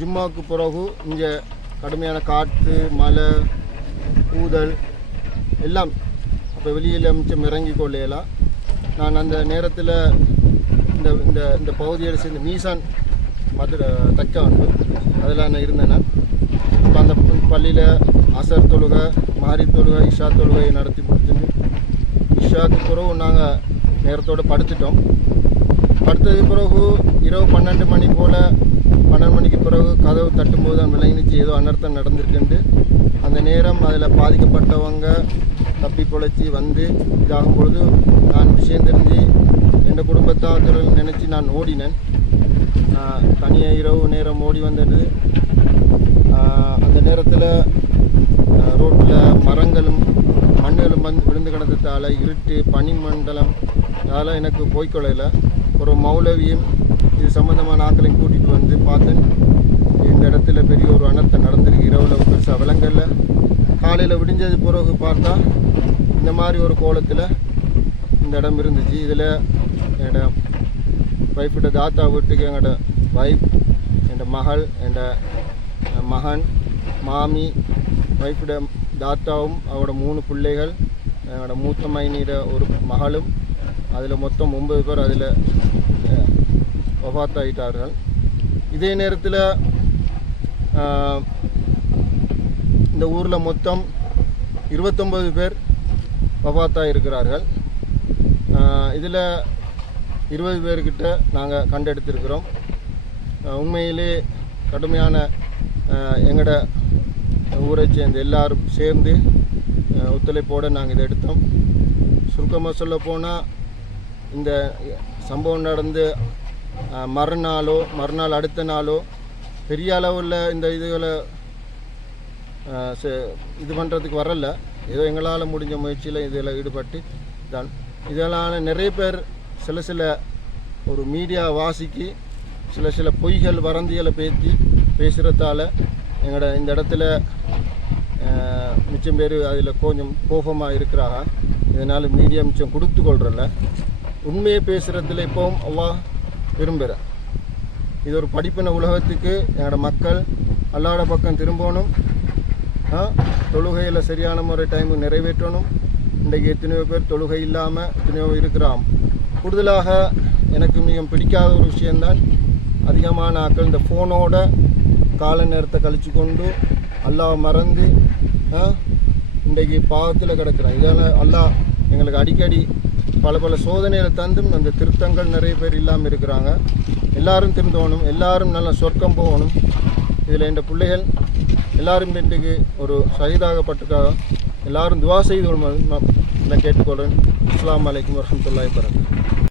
ஜும்மாவுக்கு பிறகு இங்கே கடுமையான காற்று மழை ஊதல் எல்லாம் அப்போ வெளியில் மிச்சம் இறங்கி கொள்ளையலாம். நான் அந்த நேரத்தில் இந்த இந்த இந்த பகுதியோடு சேர்ந்து மீசான் மதுரை தக்காண்டு அதில் நான் இருந்தேன். நான் இப்போ அந்த பள்ளியில் அசர் தொழுகை மஹரிப் தொழுகை இஷா தொழுகை நடத்தி முடிச்சுட்டு இஷாவுக்கு பிறகு நாங்கள் நேரத்தோடு படுத்துட்டோம். படுத்ததுக்கு பிறகு இரவு 12 மணி போல் 12 மணிக்கு பிறகு கதவு தட்டும்போது தான் விளங்கிச்சு ஏதோ அனர்த்தம் நடந்திருக்குன்ட்டு. அந்த நேரம் அதில் பாதிக்கப்பட்டவங்க தப்பி பொழைச்சி வந்து இதாகும் பொழுது நான் விஷயம் தெரிஞ்சு என் குடும்பத்தார்கள் நினச்சி நான் ஓடினேன். தனியாக இரவு நேரம் ஓடி வந்தது. அந்த நேரத்தில் ரோட்டில் மரங்களும் மண்ணுகளும் வந்து விழுந்து கிடந்ததால் இருட்டு பனிமண்டலம் அதனால் எனக்கு போய்க்கொள்ளையில் ஒரு மௌலவியும் இது சம்மந்தமான ஆக்களையும் கூட்டிகிட்டு வந்து பார்த்தேன். இந்த இடத்துல பெரிய ஒரு அனர்த்தம் நடந்திருக்கு. இரவில் பெருசாக விலங்கல்ல. காலையில் விடிஞ்சது பிறகு பார்த்தா இந்த மாதிரி ஒரு கோலத்தில் இந்த இடம் இருந்துச்சு. இதில் என்னோட வைஃபிட்ட தாத்தா வீட்டுக்கு எங்களோட வைஃப் என் மகள் என் மகன் மாமி வைஃபிட தாத்தாவும் அவரோட 3 பிள்ளைகள் என்னோட மூத்த மைனியோட ஒரு மகளும் அதில் மொத்தம் 9 பேர் அதில் வஃபாத்தாயிட்டார்கள். இதே நேரத்தில் இந்த ஊரில் மொத்தம் 29 பேர் வஃபாத்தாக இருக்கிறார்கள். இதில் 20 பேர்கிட்ட நாங்கள் கண்டெடுத்திருக்கிறோம். உண்மையிலே கடுமையான எங்களோட ஊரை சேர்ந்து எல்லாரும் சேர்ந்து ஒத்துழைப்போடு நாங்கள் இதை எடுத்தோம். சுருக்கமாக சொல்ல போனால் இந்த சம்பவம் நடந்து மறுநாள் அடுத்த நாளோ பெரிய அளவில் இந்த இதுகளை இது பண்ணுறதுக்கு வரல. ஏதோ எங்களால் முடிஞ்ச முயற்சியில் இதில் ஈடுபட்டு தான் இதெல்லாம் நிறைய பேர் சில ஒரு மீடியா வாசிக்கு சில பொய்கள் வறந்திகளை பேசுகிறதால எங்களோட இந்த இடத்துல மிச்சம் பேர் அதில் கொஞ்சம் கோபமாக இருக்கிறாங்க. இதனால் மீடியா மிச்சம் கொடுத்து கொள்றல. உண்மையை பேசுகிறதுல இப்போவும் அல்லாஹ் விரும்புகிறேன். இது ஒரு படிப்பின உலகத்துக்கு எங்களோட மக்கள் அல்லாஹ்வோட பக்கம் திரும்பணும். தொழுகையில் சரியான முறை டைமு நிறைவேற்றணும். இன்றைக்கு எத்தனையோ பேர் தொழுகை இல்லாமல் எத்தனையோ இருக்கிறான். கூடுதலாக எனக்கு மிக பிடிக்காத ஒரு விஷயந்தான் அதிகமான ஆக்கள் இந்த ஃபோனோட கால நேரத்தை கழித்து கொண்டு அல்லாஹ் மறந்து இன்றைக்கு பாவத்தில் கிடக்கிறான். இதனால் அல்லாஹ் எங்களுக்கு அடிக்கடி பல சோதனைகளை தந்தும் அந்த திருத்தங்கள் நிறைய பேர் இல்லாமல் இருக்கிறாங்க. எல்லாரும் திருந்தோணும், எல்லாரும் நல்ல சொர்க்கம் போகணும். இதில் என் பிள்ளைகள் எல்லாரும் இன்றைக்கு ஒரு ஷஹீதாகப்பட்டிருக்காங்க. எல்லாரும் துவா செய்து நான் கேட்டுக்கொள்கிறேன். அஸ்ஸலாமு அலைக்கும் வரஹ்மத்துல்லாஹி வபரகாத்துஹு.